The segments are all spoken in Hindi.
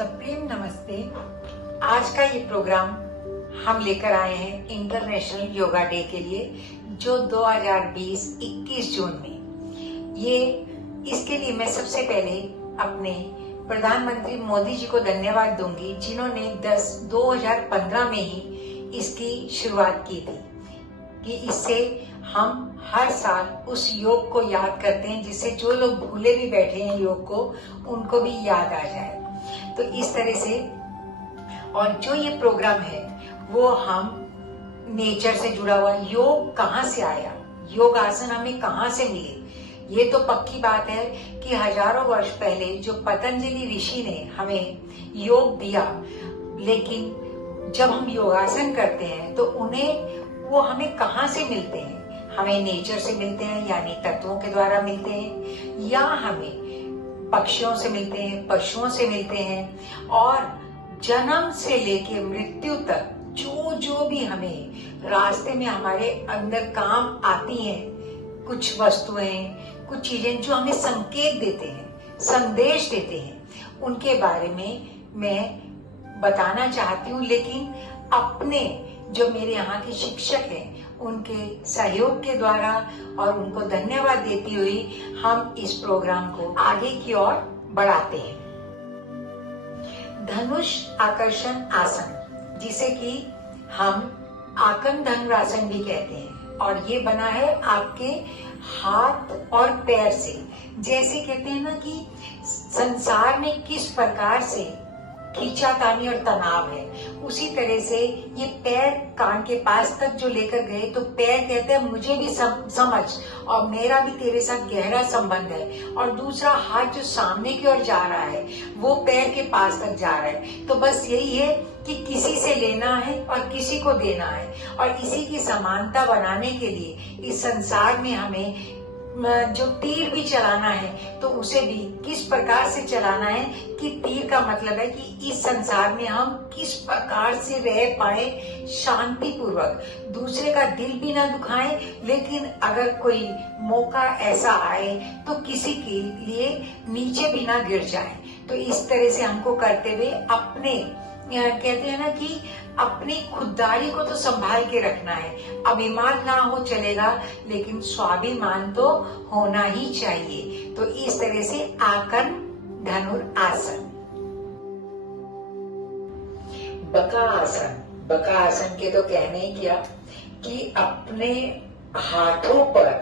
सप्रेम नमस्ते। आज का ये प्रोग्राम हम लेकर आए हैं इंटरनेशनल योगा डे के लिए, जो 2020 21 जून में। इसके लिए मैं सबसे पहले अपने प्रधानमंत्री मोदी जी को धन्यवाद दूंगी, जिन्होंने 2015 में ही इसकी शुरुआत की थी कि इससे हम हर साल उस योग को याद करते हैं, जिससे जो लोग भूले भी बैठे हैं योग को, उनको भी याद आ जाए। तो इस तरह से, और जो ये प्रोग्राम है वो हम नेचर से जुड़ा हुआ। योग कहाँ से आया, योग आसन हमें कहाँ से मिले? ये तो पक्की बात है कि हजारों वर्ष पहले जो पतंजलि ऋषि ने हमें योग दिया, लेकिन जब हम योगासन करते हैं तो वो हमें कहाँ से मिलते हैं? हमें नेचर से मिलते हैं, यानी तत्वों के द्वारा मिलते हैं, या हमें पक्षियों से मिलते हैं, पशुओं से मिलते हैं। और जन्म से लेके मृत्यु तक जो भी हमें रास्ते में हमारे अंदर काम आती हैं, कुछ वस्तुएं, कुछ चीजें जो हमें संकेत देते हैं, संदेश देते हैं, उनके बारे में मैं बताना चाहती हूँ। लेकिन अपने जो मेरे यहाँ के शिक्षक हैं, उनके सहयोग के द्वारा और उनको धन्यवाद देती हुई हम इस प्रोग्राम को आगे की ओर बढ़ाते हैं। धनुष आकर्षण आसन, जिसे कि हम आकन धनुरासन भी कहते हैं, और ये बना है आपके हाथ और पैर से। जैसे कहते हैं ना कि संसार में किस प्रकार से खींचातानी और तनाव है, उसी तरह से ये पैर कान के पास तक जो लेकर गए, तो पैर कहते हैं मुझे भी समझ, और मेरा भी तेरे साथ गहरा संबंध है। और दूसरा हाथ जो सामने की ओर जा रहा है, वो पैर के पास तक जा रहा है। तो बस यही है कि किसी से लेना है और किसी को देना है, और इसी की समानता बनाने के लिए इस संसार में हमें जो तीर भी चलाना है, तो उसे भी किस प्रकार से चलाना है, कि तीर का मतलब है कि इस संसार में हम किस प्रकार से रह पाए शांति पूर्वक, दूसरे का दिल भी ना दुखाएं, लेकिन अगर कोई मौका ऐसा आए तो किसी के लिए नीचे भी ना गिर जाए। तो इस तरह से हमको करते हुए अपने, कहते हैं ना कि अपनी खुददारी को तो संभाल के रखना है। अभिमान ना हो चलेगा, लेकिन स्वाभिमान तो होना ही चाहिए। तो इस तरह से आकन धनुर आसन। बका आसन, बका आसन के तो कहने ही क्या कि अपने हाथों पर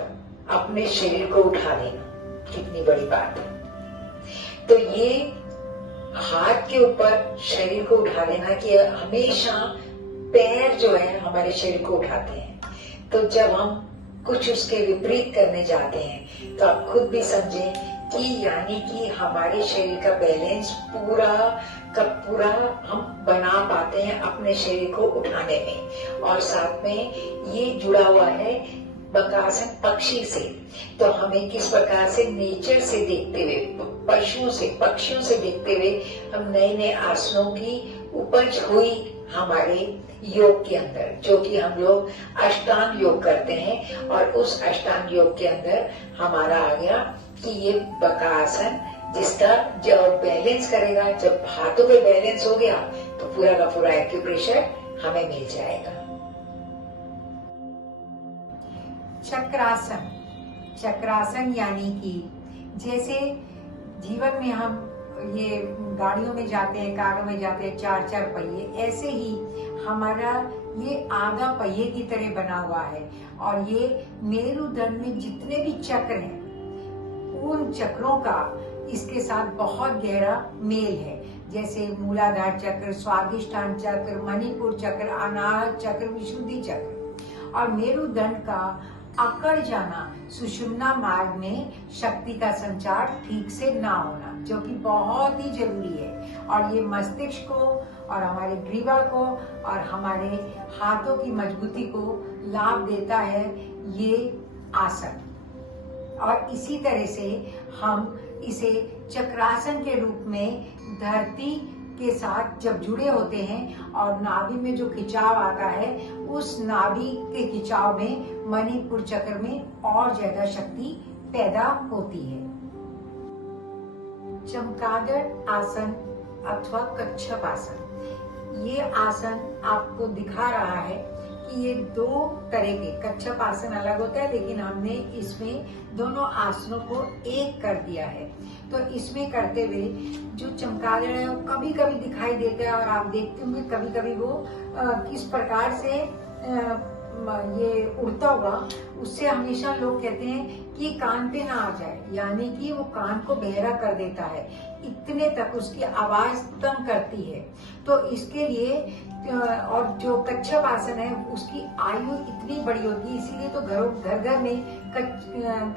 अपने शरीर को उठा देना, कितनी बड़ी बात है। तो ये हाथ के ऊपर शरीर को उठा देना, कि हमेशा पैर जो है हमारे शरीर को उठाते हैं। तो जब हम कुछ उसके विपरीत करने जाते हैं, तो आप खुद भी समझें कि यानी कि हमारे शरीर का बैलेंस पूरा का पूरा हम बना पाते हैं अपने शरीर को उठाने में। और साथ में ये जुड़ा हुआ है बकासन पक्षी से। तो हमें किस प्रकार से नेचर से देखते हुए, पक्षियों से देखते हुए हम नए नए आसनों की उपज हुई हमारे योग के अंदर, जो कि हम लोग अष्टांग योग करते हैं। और उस अष्टांग योग के अंदर हमारा आ गया कि ये बकासन, जिसका जब बैलेंस करेगा, जब हाथों पे बैलेंस हो गया, तो पूरा का पूरा एक्यूप्रेशर हमें मिल जाएगा। चक्रासन, चक्रासन यानी कि जैसे जीवन में हम ये गाड़ियों में जाते हैं, कारों में जाते हैं, चार चार पहिए, ऐसे ही हमारा ये आधा पहिए की तरह बना हुआ है। और ये मेरुदंड में जितने भी चक्र हैं, उन चक्रों का इसके साथ बहुत गहरा मेल है। जैसे मूलाधार चक्र, स्वादिष्ठान चक्र, मणिपुर चक्र, अनाहत चक्र, विशुद्धि चक्र। और मेरुदंड का अकड़ जाना, सुषुम्ना मार्ग में शक्ति का संचार ठीक से ना होना, जो कि बहुत ही जरूरी है। और ये मस्तिष्क को और हमारे ग्रीवा को और हमारे हाथों की मजबूती को लाभ देता है ये आसन। और इसी तरह से हम इसे चक्रासन के रूप में धरती के साथ जब जुड़े होते हैं, और नाभि में जो खिंचाव आता है, उस नाभि के खिंचाव में मणिपुर चक्र में और ज्यादा शक्ति पैदा होती है। चमगादड़ आसन अथवा कच्छप आसन। ये आसन आपको दिखा रहा है कि ये दो तरह के, कच्छप आसन अलग होता है लेकिन हमने इसमें दोनों आसनों को एक कर दिया है। तो इसमें करते हुए जो चमगादड़ है वो कभी कभी दिखाई देता है और आप देखते होंगे कभी कभी वो किस प्रकार से ये उड़ता हुआ, उससे हमेशा लोग कहते हैं कि कान पे ना आ जाए, यानी कि वो कान को बहरा कर देता है, इतने तक उसकी आवाज तंग करती है। तो इसके लिए और जो कच्छप आसन है उसकी आयु इतनी बड़ी होती है, इसीलिए तो घर घर में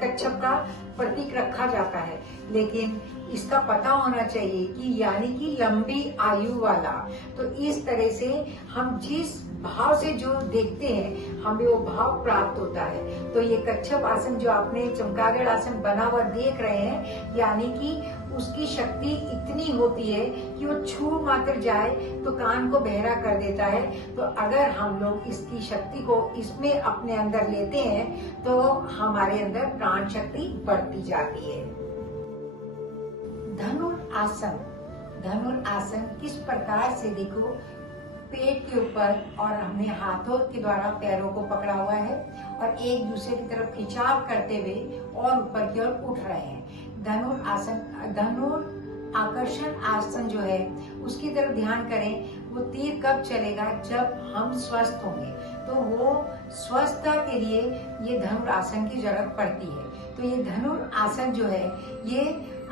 कच्छप का प्रतीक रखा जाता है। लेकिन इसका पता होना चाहिए कि यानी कि लंबी आयु वाला। तो इस तरह से हम जिस भाव से जो देखते हैं हमें वो भाव प्राप्त होता है। तो ये कच्छप आसन जो आपने चमगादड़ आसन बना हुआ देख रहे हैं, यानी कि उसकी शक्ति इतनी होती है कि वो छू मात्र जाए तो कान को बहरा कर देता है। तो अगर हम लोग इसकी शक्ति को इसमें अपने अंदर लेते हैं तो हमारे अंदर प्राण शक्ति बढ़ती जाती है। धनुरासन, धनुरासन किस प्रकार से देखो, पेट के ऊपर और हमने हाथों के द्वारा पैरों को पकड़ा हुआ है और एक दूसरे की तरफ खिंचाव करते हुए और ऊपर की ओर उठ रहे हैं। धनुरासन, धनुर आकर्षण आसन जो है उसकी तरफ ध्यान करें। वो तीर कब चलेगा, जब हम स्वस्थ होंगे। तो वो स्वस्थता के लिए ये धनुरासन की जरूरत पड़ती है। तो ये धनुरासन जो है ये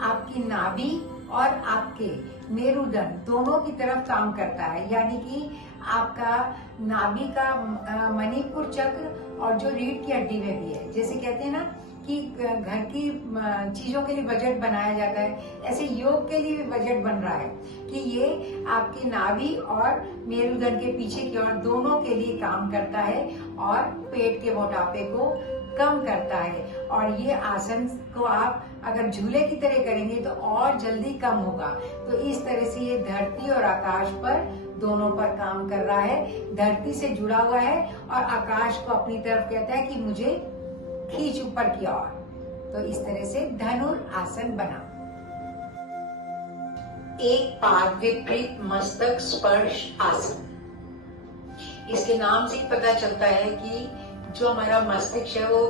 आपकी नाभि और आपके मेरुदंड दोनों की तरफ काम करता है, यानी कि आपका नाभि का मणिपुर चक्र और जो रीढ़ की हड्डी में भी है। जैसे कहते हैं ना कि घर की चीजों के लिए बजट बनाया जाता है, ऐसे योग के लिए भी बजट बन रहा है कि ये आपकी नाभि और मेरुदंड के पीछे की ओर दोनों के लिए काम करता है और पेट के मोटापे को कम करता है। और ये आसन को आप अगर झूले की तरह करेंगे तो और जल्दी कम होगा। तो इस तरह से ये धरती और आकाश पर दोनों पर काम कर रहा है। धरती से जुड़ा हुआ है और आकाश को अपनी तरफ कहता है कि मुझे खींच ऊपर की ओर। तो इस तरह से धनुरासन बना। एक पाद विपरीत मस्तक स्पर्श आसन। इसके नाम से पता चलता है कि जो हमारा मस्तिष्क है वो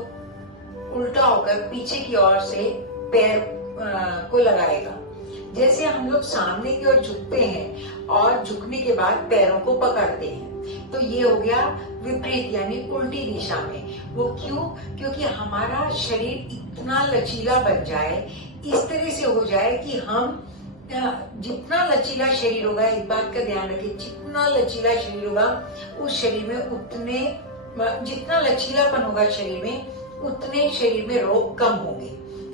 उल्टा होकर पीछे की ओर से पैर को लगाएगा। जैसे हम लोग सामने की ओर झुकते हैं और झुकने के बाद पैरों को पकड़ते हैं, तो ये हो गया विपरीत यानी उल्टी दिशा में। वो क्यों? क्योंकि हमारा शरीर इतना लचीला बन जाए, इस तरह से हो जाए कि हम जितना लचीला शरीर होगा, एक बात का ध्यान रखिए, जितना लचीला शरीर होगा उस शरीर में उतने, जितना लचीलापन होगा शरीर में उतने शरीर में रोग कम होंगे।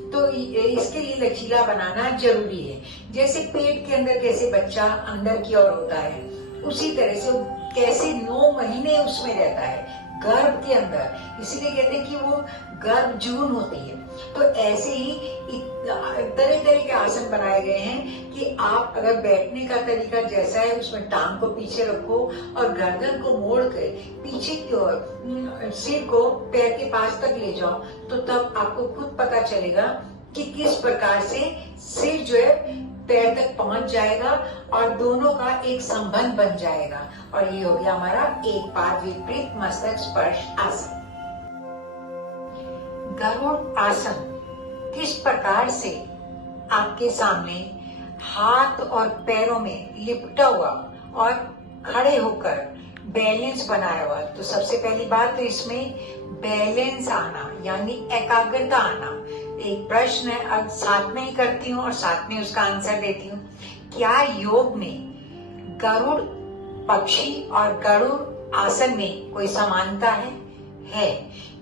तो इसके लिए लचीला बनाना जरूरी है। जैसे पेट के अंदर कैसे बच्चा अंदर की ओर होता है, उसी तरह से कैसे 9 महीने उसमें रहता है गर्भ के अंदर, इसीलिए कहते हैं कि वो गर्भ जून होती है। तो ऐसे ही तरह तरह के आसन बनाए गए हैं कि आप अगर बैठने का तरीका जैसा है उसमें टांग को पीछे रखो और गर्दन को मोड़ कर पीछे की ओर सिर को पैर के पास तक ले जाओ, तो तब आपको खुद पता चलेगा कि किस प्रकार से सिर जो है पैर तक पहुंच जाएगा और दोनों का एक संबंध बन जाएगा। और ये हो गया हमारा एक पाद विपरीत मस्तक स्पर्श आसन। गरुड़ आसन किस प्रकार से आपके सामने हाथ और पैरों में लिपटा हुआ और खड़े होकर बैलेंस बनाया हुआ। तो सबसे पहली बात तो इसमें बैलेंस आना यानी एकाग्रता आना। एक प्रश्न है, अब साथ में ही करती हूँ और साथ में उसका आंसर देती हूँ। क्या योग में गरुड़ पक्षी और गरुड़ आसन में कोई समानता है?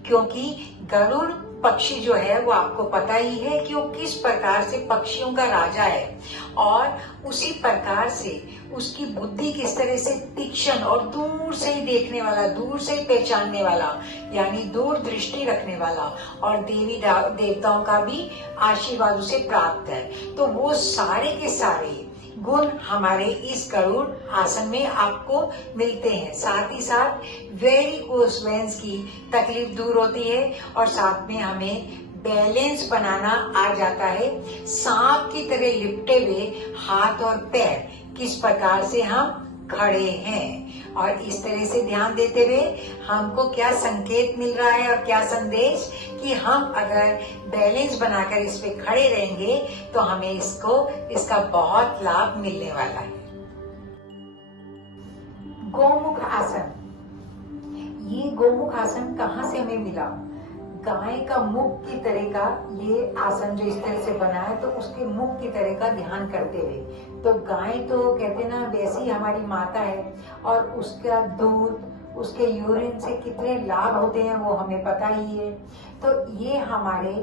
क्योंकि गरुड़ पक्षी जो है वो आपको पता ही है कि वो किस प्रकार से पक्षियों का राजा है और उसी प्रकार से उसकी बुद्धि किस तरह से तीक्ष्ण और दूर से ही देखने वाला, दूर से ही पहचानने वाला यानी दूर दृष्टि रखने वाला और देवी देवताओं का भी आशीर्वाद उसे प्राप्त है। तो वो सारे के सारे गुण हमारे इस गरुड़ आसन में आपको मिलते हैं। साथ ही साथ वेरिकोज वेन्स की तकलीफ दूर होती है और साथ में हमें बैलेंस बनाना आ जाता है। सांप की तरह लिपटे हुए हाथ और पैर किस प्रकार से हम खड़े हैं, और इस तरह से ध्यान देते हुए हमको क्या संकेत मिल रहा है और क्या संदेश कि हम अगर बैलेंस बनाकर इस पे खड़े रहेंगे तो हमें इसका बहुत लाभ मिलने वाला है। गोमुख आसन, ये गोमुख आसन कहाँ से हमें मिला? गाय का मुख की तरह का ये आसन जो इस तरह से बना है, तो उसके मुख की तरह का ध्यान करते हुए, तो गाय तो कहते ना वैसी हमारी माता है, और उसका दूध, उसके यूरिन से कितने लाभ होते हैं वो हमें पता ही है। तो ये हमारे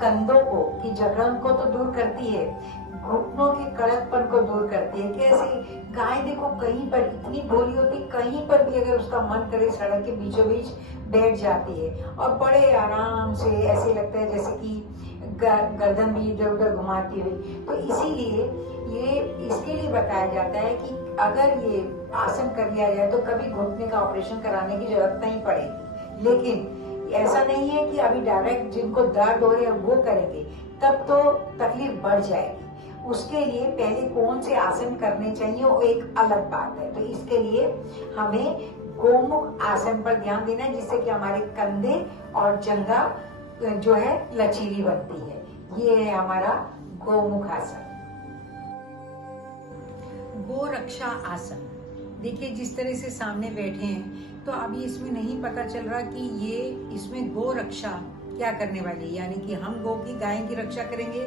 कंधों को की जकड़न को तो दूर करती है, घुटनों के कड़कपन को दूर करती है। कैसे? गाय देखो कहीं पर इतनी भोली होती, कहीं पर भी अगर उसका मन करे सड़क के बीचों बीच बैठ जाती है और बड़े आराम से ऐसे लगता है जैसे कि गर्दन भी इधर उधर घुमाती हुई। तो इसीलिए ये इसके लिए बताया जाता है कि अगर ये आसन कर लिया जाए तो कभी घुटने का ऑपरेशन कराने की जरूरत नहीं पड़ेगी। लेकिन ऐसा नहीं है कि अभी डायरेक्ट जिनको दर्द हो रहे हैं वो करेंगे, तब तो तकलीफ बढ़ जाएगी। उसके लिए पहले कौन से आसन करने चाहिए वो एक अलग बात है। तो इसके लिए हमें गोमुख आसन पर ध्यान देना है, जिससे कि हमारे कंधे और जंघा जो है लचीली बनती है। ये है हमारा गोमुख आसन। गोरक्षा आसन, देखिए जिस तरह से सामने बैठे हैं, तो अभी इसमें नहीं पता चल रहा कि ये इसमें गोरक्षा क्या करने वाली है, यानी कि हम गौ की गाय की रक्षा करेंगे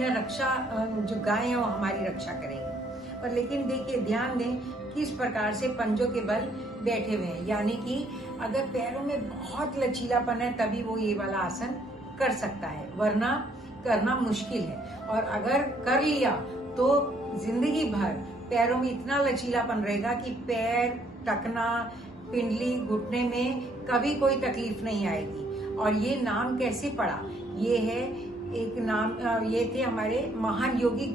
या रक्षा जो गाय है वो हमारी रक्षा करेंगे। पर लेकिन देखिए ध्यान दें किस प्रकार से पंजों के बल बैठे हुए हैं, यानी कि अगर पैरों में बहुत लचीलापन है तभी वो ये वाला आसन कर सकता है, वरना करना मुश्किल है। और अगर कर लिया तो जिंदगी भर पैरों में इतना लचीलापन रहेगा कि पैर, टखना, पिंडली, घुटने में कभी कोई तकलीफ नहीं आएगी। और ये नाम कैसे पड़ा? ये है एक नाम, ये थे हमारे महान योगी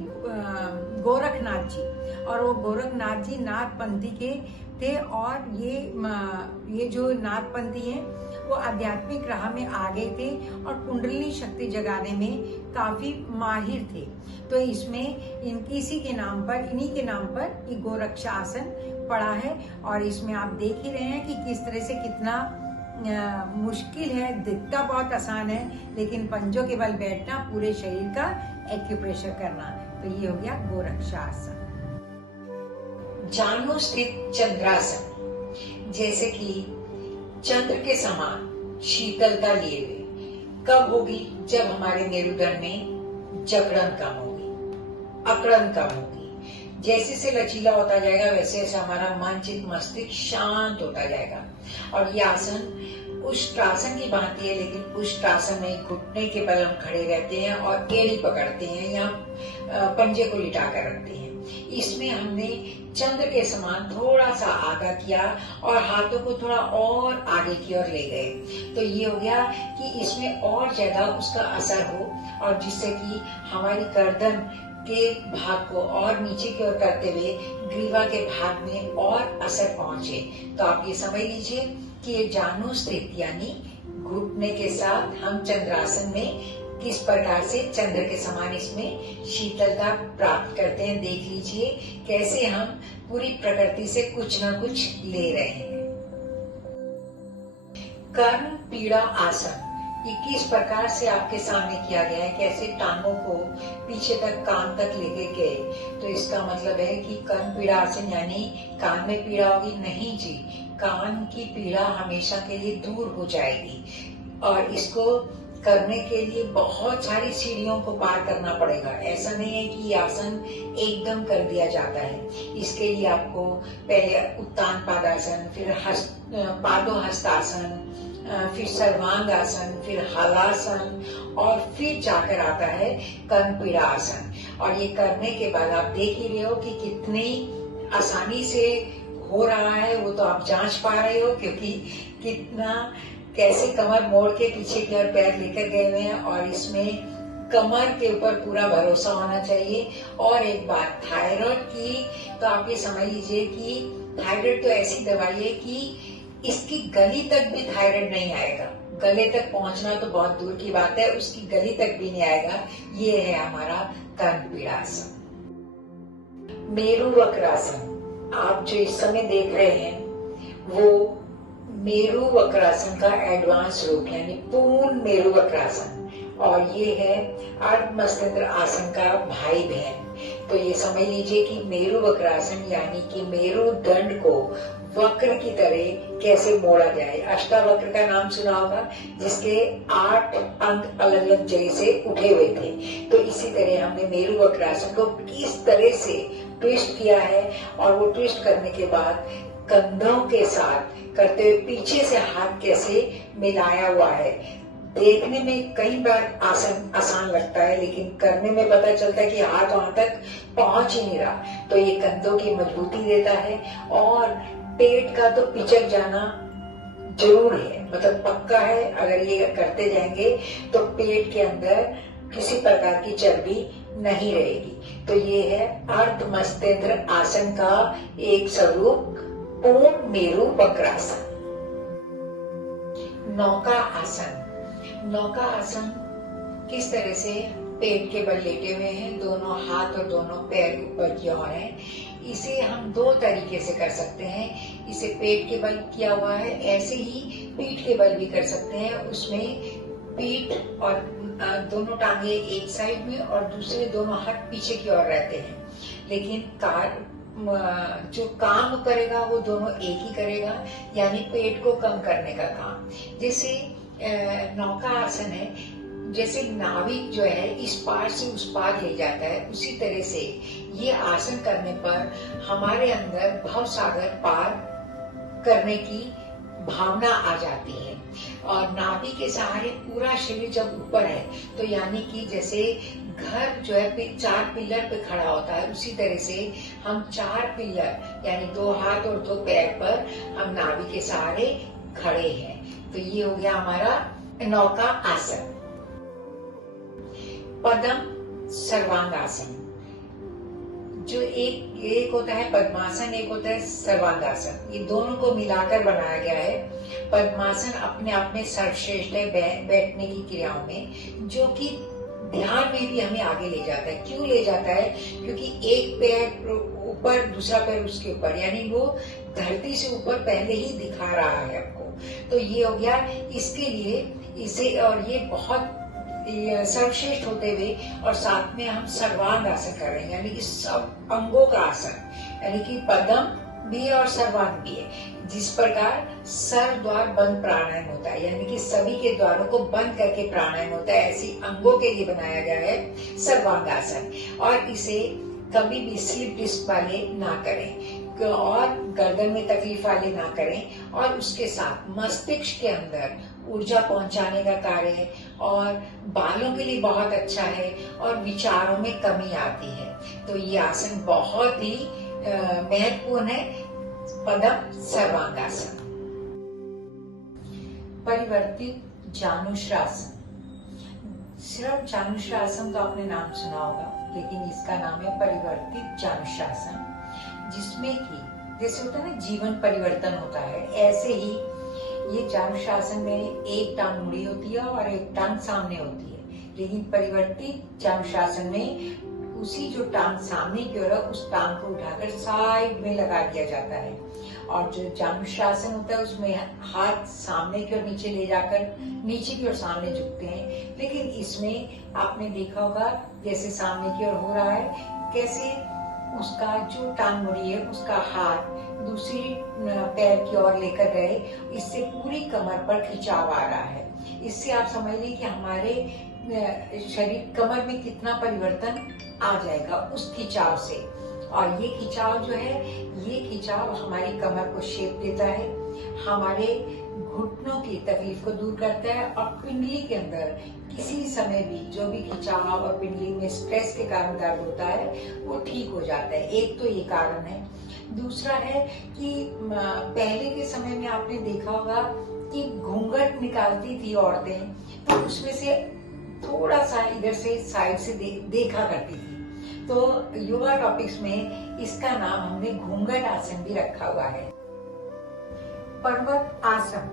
गोरखनाथ जी, और वो गोरखनाथ जी नाथपंथी के थे। और ये जो नाथपंथी हैं वो आध्यात्मिक राह में आ गए थे और कुंडलिनी शक्ति जगाने में काफी माहिर थे। तो इसमें इन्हीं के नाम पर ये गोरक्षा आसन पड़ा है। और इसमें आप देख ही रहे हैं कि किस तरह से कितना मुश्किल है, दिखता बहुत आसान है, लेकिन पंजों के बल बैठना, पूरे शरीर का एक्यूप्रेशर करना। तो ये हो गया गोरक्षा आसन। जानु स्थित चंद्रासन, जैसे कि चंद्र के समान शीतलता लिए हुए कब होगी? जब हमारे मेरुदंड में जकड़न कम होगी, अकड़न कम होगी। जैसे से लचीला होता जाएगा वैसे वैसे हमारा मन, चित्त, मस्तिष्क शांत होता जाएगा। और ये आसन उष्ट्रासन की भांति है, लेकिन उष्ट्रासन में घुटने के बल हम खड़े रहते हैं और एड़ी पकड़ते हैं या पंजे को लिटा कर रखते हैं। इसमें हमने चंद्र के समान थोड़ा सा आगा किया और हाथों को थोड़ा और आगे की ओर ले गए। तो ये हो गया कि इसमें और ज्यादा उसका असर हो, और जिससे कि हमारी गर्दन के भाग को और नीचे की ओर करते हुए ग्रीवा के भाग में और असर पहुंचे। तो आप ये समझ लीजिए कि ये जानु स्थित यानी घुटने के साथ हम चंद्रासन में किस प्रकार से चंद्र के समान इसमें शीतलता प्राप्त करते हैं। देख लीजिए कैसे हम पूरी प्रकृति से कुछ ना कुछ ले रहे हैं। कर्ण पीड़ा आसन, ये किस प्रकार से आपके सामने किया गया है, कैसे टांगों को पीछे तक कान तक लेके गए। तो इसका मतलब है कि कर्ण पीड़ा आसन यानी कान में पीड़ा होगी? नहीं जी, कान की पीड़ा हमेशा के लिए दूर हो जाएगी। और इसको करने के लिए बहुत सारी सीढ़ियों को पार करना पड़ेगा। ऐसा नहीं है कि ये आसन एकदम कर दिया जाता है। इसके लिए आपको पहले उत्तान पादासन, फिर पादो हस्तासन, फिर सर्वांग आसन, फिर हलासन, और फिर जाकर आता है कर्ण पीड़ा आसन। और ये करने के बाद आप देख ही रहे हो कि कितनी आसानी से हो रहा है, वो तो आप जांच पा रहे हो, क्योंकि कितना कैसे कमर मोड़ के पीछे की ओर पैर लेकर गए हुए हैं। और इसमें कमर के ऊपर पूरा भरोसा होना चाहिए। और एक बात थायराइड की, तो आप ये समझ लीजिए कि थायराइड तो ऐसी दवाई है कि इसकी गली तक भी थायराइड नहीं आएगा, गले तक पहुंचना तो बहुत दूर की बात है, उसकी गली तक भी नहीं आएगा। ये है हमारा कर्णपीड़ासन। मेरु वक्रासन आप जो इस समय देख रहे हैं वो मेरु वक्रासन का एडवांस रूप यानी पूर्ण मेरु वक्रासन, और ये है अर्ध मस्तिष्क आसन का भाई बहन। तो ये समझ लीजिए कि मेरु वक्रासन यानी कि मेरुदंड को वक्र की तरह कैसे मोड़ा जाए। अष्टावक्र का नाम सुना होगा, जिसके 8 अंग अलग अलग जगह से उठे हुए थे। तो इसी तरह हमने मेरु वक्रासन को किस तरह से ट्विस्ट किया है, और वो ट्विस्ट करने के बाद कंधों के साथ करते हुए पीछे से हाथ कैसे मिलाया हुआ है। देखने में कई बार आसन आसान लगता है, लेकिन करने में पता चलता है कि हाथ वहां तक पहुंच ही नहीं रहा। तो ये कंधों की मजबूती देता है, और पेट का तो पिचक जाना जरूर है, मतलब पक्का है। अगर ये करते जाएंगे तो पेट के अंदर किसी प्रकार की चर्बी नहीं रहेगी। तो ये है अर्ध मस्तिष्क आसन का एक स्वरूप, पूर्ण मेरु वक्रासन। नौका आसन। नौका आसन किस तरह से पेट के बल लेटे हुए हैं, दोनों हाथ और दोनों पैर ऊपर की ओर हैं। इसे हम 2 तरीके से कर सकते हैं। इसे पेट के बल किया हुआ है, ऐसे ही पीठ के बल भी कर सकते हैं। उसमें पीठ और दोनों टांगे एक साइड में और दूसरे दोनों हाथ पीछे की ओर रहते हैं, लेकिन जो काम करेगा वो दोनों एक ही करेगा, यानी पेट को कम करने का काम। जैसे नौका आसन है, जैसे नाविक जो है इस पार से उस पार ले जाता है, उसी तरह से ये आसन करने पर हमारे अंदर भव सागर पार करने की भावना आ जाती है। और नाभि के सहारे पूरा शरीर जब ऊपर है, तो यानी कि जैसे घर जो है 4 पिलर पे खड़ा होता है, उसी तरह से हम 4 पिलर यानी 2 हाथ और 2 पैर पर हम नाभि के सहारे खड़े हैं। तो ये हो गया हमारा नौका आसन। पद्म सर्वांगासन। जो एक होता है पद्मासन, एक होता है सर्वांगासन। ये दोनों को मिलाकर बनाया गया है। पद्मासन अपने आप में सर्वश्रेष्ठ है बैठने की क्रियाओं में, जो कि ध्यान में भी हमें आगे ले जाता है। क्यों ले जाता है? क्योंकि एक पैर ऊपर, दूसरा पैर उसके ऊपर, यानी वो धरती से ऊपर पहले ही दिखा रहा है आपको। तो ये हो गया इसके लिए इसे, और ये बहुत सर्वश्रेष्ठ होते हुए, और साथ में हम सर्वांग आसन कर रहे हैं, यानी कि सब अंगों का आसन, यानी कि पद्म भी और सर्वांग भी है। जिस प्रकार सर द्वार बंद प्राणायाम होता है, यानी कि सभी के द्वारों को बंद करके प्राणायाम होता है, ऐसी अंगों के लिए बनाया गया है सर्वांग आसन। और इसे कभी भी स्लिप डिस्क वाले ना करें, और गर्दन में तकलीफ वाले ना करें, और उसके साथ मस्तिष्क के अंदर ऊर्जा पहुंचाने का कार्य है, और बालों के लिए बहुत अच्छा है, और विचारों में कमी आती है। तो ये आसन बहुत ही महत्वपूर्ण है, पद्म सर्वांगासन। परिवर्तित जानुश्रासन। सिर्फ जानुश्रासन तो आपने नाम सुना होगा, लेकिन इसका नाम है परिवर्तित जानुश्रासन, जिसमें कि जैसे होता है ना जीवन परिवर्तन होता है, ऐसे ही ये जानुश्रासन में एक टांग मुड़ी होती है और एक टांग सामने होती है। लेकिन परिवर्तित जानुश्रासन में उसी जो टांग सामने की ओर है, उस टांग को उठाकर साइड में लगा दिया जाता है। और जो जानुश्रासन होता है उसमें हाथ सामने की ओर नीचे ले जाकर नीचे की ओर सामने झुकते हैं। लेकिन इसमें आपने देखा होगा जैसे सामने की ओर हो रहा है, कैसे उसका जो टांग मुड़ी है उसका हाथ दूसरी पैर की ओर लेकर गए, इससे पूरी कमर पर खिंचाव आ रहा है। इससे आप समझ लीजिए कि हमारे शरीर कमर में कितना परिवर्तन आ जाएगा उस खिंचाव से। और ये खिंचाव जो है, ये खिंचाव हमारी कमर को शेप देता है, हमारे घुटनों की तकलीफ को दूर करता है, और पिंडली के अंदर किसी समय भी जो भी खिंचाव और पिंडली में स्ट्रेस के कारण दर्द होता है वो ठीक हो जाता है। एक तो ये कारण है। दूसरा है कि पहले के समय में आपने देखा होगा कि घूंघट निकालती थी औरतें, तो उसमें से थोड़ा सा इधर से साइड से देखा करती थी। तो योगा टॉपिक्स में इसका नाम हमने घूंघट आसन भी रखा हुआ है। पर्वत आसन।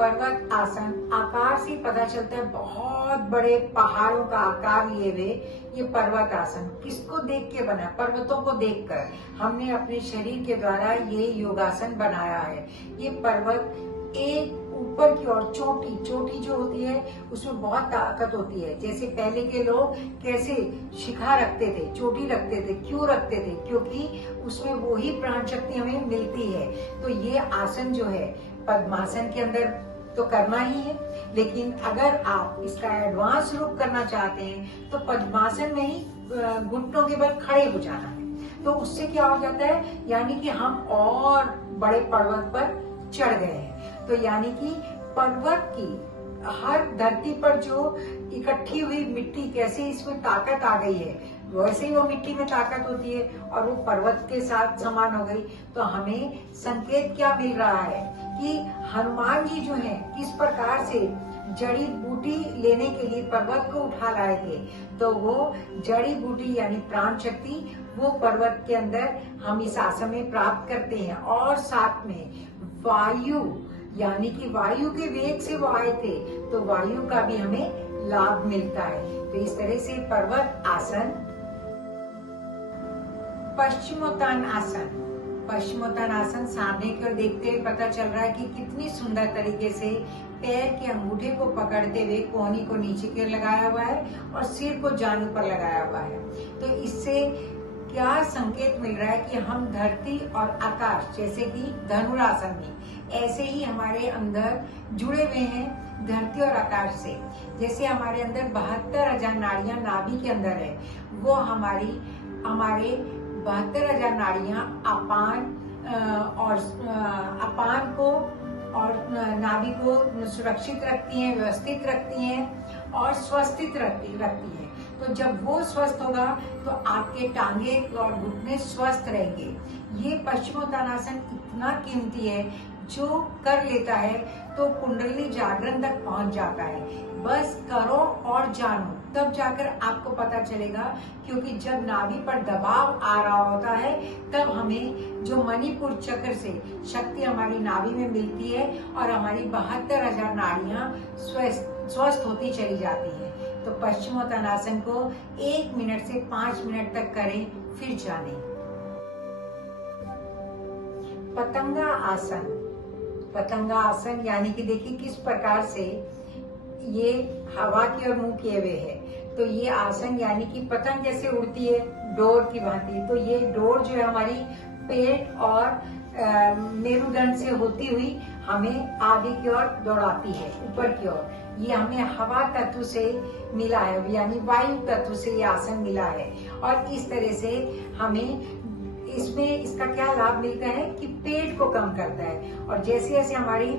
पर्वत आसन आकार से पता चलता है, बहुत बड़े पहाड़ों का आकार लिए हुए ये पर्वत आसन किसको देख के बना? पर्वतों को देखकर हमने अपने शरीर के द्वारा ये योगासन बनाया है। ये पर्वत एक ऊपर की ओर चोटी जो होती है उसमें बहुत ताकत होती है। जैसे पहले के लोग कैसे शिखा रखते थे, चोटी रखते थे, क्यों रखते थे? क्योंकि उसमें वही प्राण शक्ति हमें मिलती है। तो ये आसन जो है पद्मासन के अंदर तो करना ही है, लेकिन अगर आप इसका एडवांस रूप करना चाहते हैं तो पद्मासन में ही घुटनों के बल खड़े हो जाना है। तो उससे क्या हो जाता है, यानी कि हम और बड़े पर्वत पर चढ़ गए हैं। तो यानी कि पर्वत की हर धरती पर जो इकट्ठी हुई मिट्टी, कैसे इसमें ताकत आ गई है, वैसे ही वो मिट्टी में ताकत होती है और वो पर्वत के साथ समान हो गई। तो हमें संकेत क्या मिल रहा है कि हनुमान जी जो हैं किस प्रकार से जड़ी बूटी लेने के लिए पर्वत को उठा लाए थे। तो वो जड़ी बूटी यानी प्राण शक्ति वो पर्वत के अंदर हम इस आसन में प्राप्त करते हैं। और साथ में वायु, यानी कि वायु के वेग से वो आए थे, तो वायु का भी हमें लाभ मिलता है। तो इस तरह से पर्वत आसन। पश्चिमोत्तान आसन, पश्चिमोत्तान आसन सामने की ओर देखते हुए पता चल रहा है कि कितनी सुंदर तरीके से पैर के अंगूठे को पकड़ते हुए कोहनी को नीचे की ओर लगाया हुआ है और सिर को जानु पर लगाया हुआ है। तो इससे क्या संकेत मिल रहा है कि हम धरती और आकाश, जैसे कि धनुरासन में ऐसे ही हमारे अंदर जुड़े हुए हैं धरती और आकाश से। जैसे हमारे अंदर 72,000 नाड़ियां नाभि के अंदर है, वो हमारे 72,000 नाड़ियां अपान को और नाभि को सुरक्षित रखती हैं, व्यवस्थित रखती हैं और स्वस्थित रखती हैं। तो जब वो स्वस्थ होगा तो आपके टांगे और घुटने स्वस्थ रहेंगे। ये पश्चिमोत्तानासन इतना कीमती है, जो कर लेता है तो कुंडली जागरण तक पहुंच जाता है। बस करो और जानो, तब जाकर आपको पता चलेगा। क्योंकि जब नाभि पर दबाव आ रहा होता है तब हमें जो मणिपुर चक्र से शक्ति हमारी नाभि में मिलती है और हमारी 72,000 नाड़ियां स्वस्थ होती चली जाती है। तो पश्चिमोत्तानासन को 1 मिनट से 5 मिनट तक करें, फिर जानें। पतंगा आसन, पतंगा आसन यानी कि देखिए किस प्रकार से ये हवा की ओर मुंह किए हुए है। तो ये आसन यानी कि पतंग जैसे उड़ती है डोर की भांति, तो ये डोर जो है हमारी पेट और मेरुदंड से होती हुई हमें आगे की ओर दौड़ाती है, ऊपर की ओर। ये हमें हवा तत्व से मिला है, यानी वायु तत्व से ये आसन मिला है। और इस तरह से हमें इसमें इसका क्या लाभ मिलता है कि पेट को कम करता है। और जैसे जैसे हमारी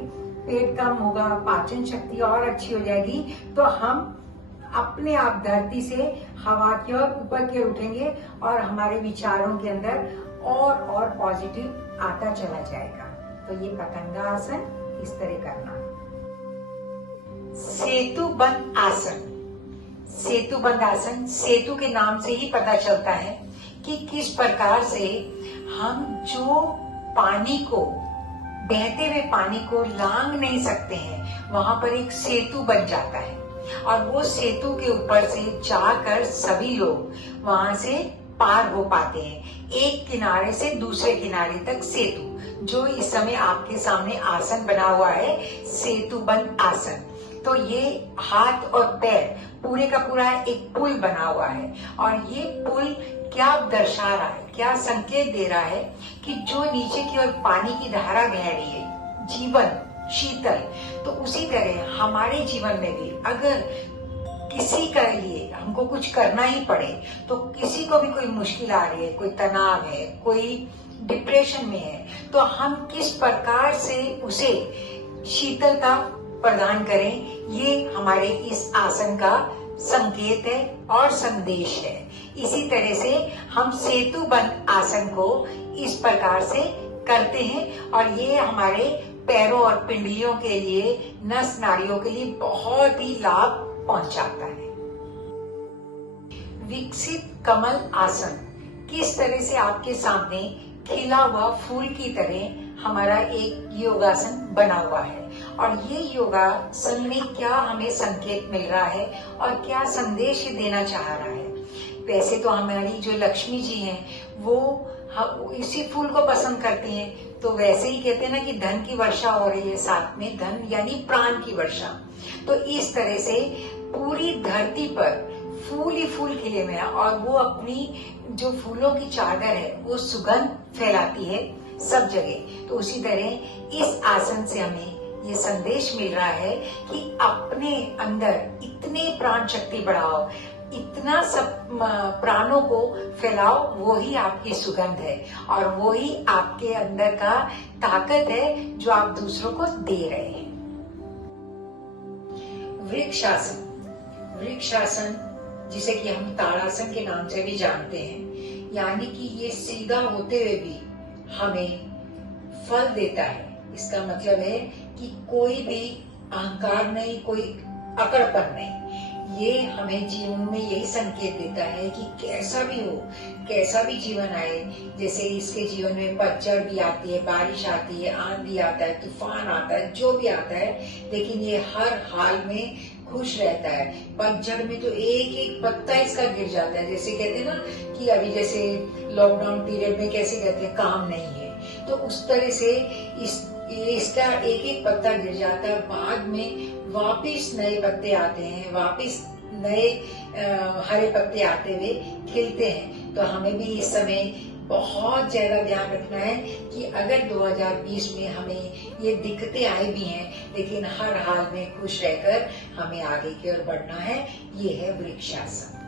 पेट कम होगा, पाचन शक्ति और अच्छी हो जाएगी, तो हम अपने आप धरती से हवा की ओर ऊपर की ओर उठेंगे और हमारे विचारों के अंदर और पॉजिटिव आता चला जाएगा। तो ये पतंगा आसन इस तरह करना। सेतुबंध आसन, सेतुबंध आसन सेतु के नाम से ही पता चलता है कि किस प्रकार से हम जो पानी को, बहते हुए पानी को लांग नहीं सकते हैं, वहां पर एक सेतु बन जाता है और वो सेतु के ऊपर से जाकर सभी लोग वहां से पार हो पाते हैं, एक किनारे से दूसरे किनारे तक सेतु। जो इस समय आपके सामने आसन बना हुआ है सेतुबंध आसन, तो ये हाथ और पैर पूरे का पूरा एक पुल बना हुआ है। और ये पुल क्या दर्शा रहा है, क्या संकेत दे रहा है कि जो नीचे की ओर पानी की धारा बह रही है, जीवन शीतल, तो उसी तरह हमारे जीवन में भी अगर किसी के लिए हमको कुछ करना ही पड़े, तो किसी को भी कोई मुश्किल आ रही है, कोई तनाव है, कोई डिप्रेशन में है, तो हम किस प्रकार से उसे शीतलता प्रदान करें, ये हमारे इस आसन का संकेत है और संदेश है। इसी तरह से हम सेतुबंध आसन को इस प्रकार से करते हैं और ये हमारे पैरों और पिंडलियों के लिए, नस नाड़ियों के लिए बहुत ही लाभ पहुंचाता है। विकसित कमल आसन, किस तरह से आपके सामने खिला हुआ फूल की तरह हमारा एक योगासन बना हुआ है और ये योगासन में क्या हमें संकेत मिल रहा है और क्या संदेश ये देना चाह रहा है। वैसे तो हमारी जो लक्ष्मी जी हैं वो इसी फूल को पसंद करती हैं, तो वैसे ही कहते हैं ना कि धन की वर्षा हो रही है, साथ में धन यानी प्राण की वर्षा। तो इस तरह से पूरी धरती पर फूल ही फूल खिले हुए हैं और वो अपनी जो फूलों की चादर है वो सुगंध फैलाती है सब जगह। तो उसी तरह इस आसन से हमें ये संदेश मिल रहा है कि अपने अंदर इतने प्राण शक्ति बढ़ाओ, इतना सब प्राणों को फैलाओ, वो ही आपकी सुगंध है और वो ही आपके अंदर का ताकत है जो आप दूसरों को दे रहे हैं। वृक्षासन, वृक्षासन जिसे कि हम ताड़ासन के नाम से भी जानते हैं, यानी कि ये सीधा होते हुए भी हमें फल देता है। इसका मतलब है कि कोई भी अहंकार नहीं, कोई अकड़पन नहीं, ये हमें जीवन में यही संकेत देता है कि कैसा भी हो, कैसा भी जीवन आए, जैसे इसके जीवन में पतझड़ भी आती है, बारिश आती है, आंधी आता है, तूफान आता है, जो भी आता है, लेकिन ये हर हाल में खुश रहता है। पतझड़ में तो एक एक पत्ता इसका गिर जाता है, जैसे कहते हैं ना कि अभी जैसे लॉकडाउन पीरियड में कैसे कहते हैं काम नहीं है, तो उस तरह से इसका एक एक पत्ता गिर जाता है, बाद में वापिस नए पत्ते आते हैं, वापिस नए हरे पत्ते आते हुए खिलते हैं। तो हमें भी इस समय बहुत ज्यादा ध्यान रखना है कि अगर 2020 में हमें ये दिक्कतें आई भी हैं, लेकिन हर हाल में खुश रहकर हमें आगे की ओर बढ़ना है। ये है वृक्षासन।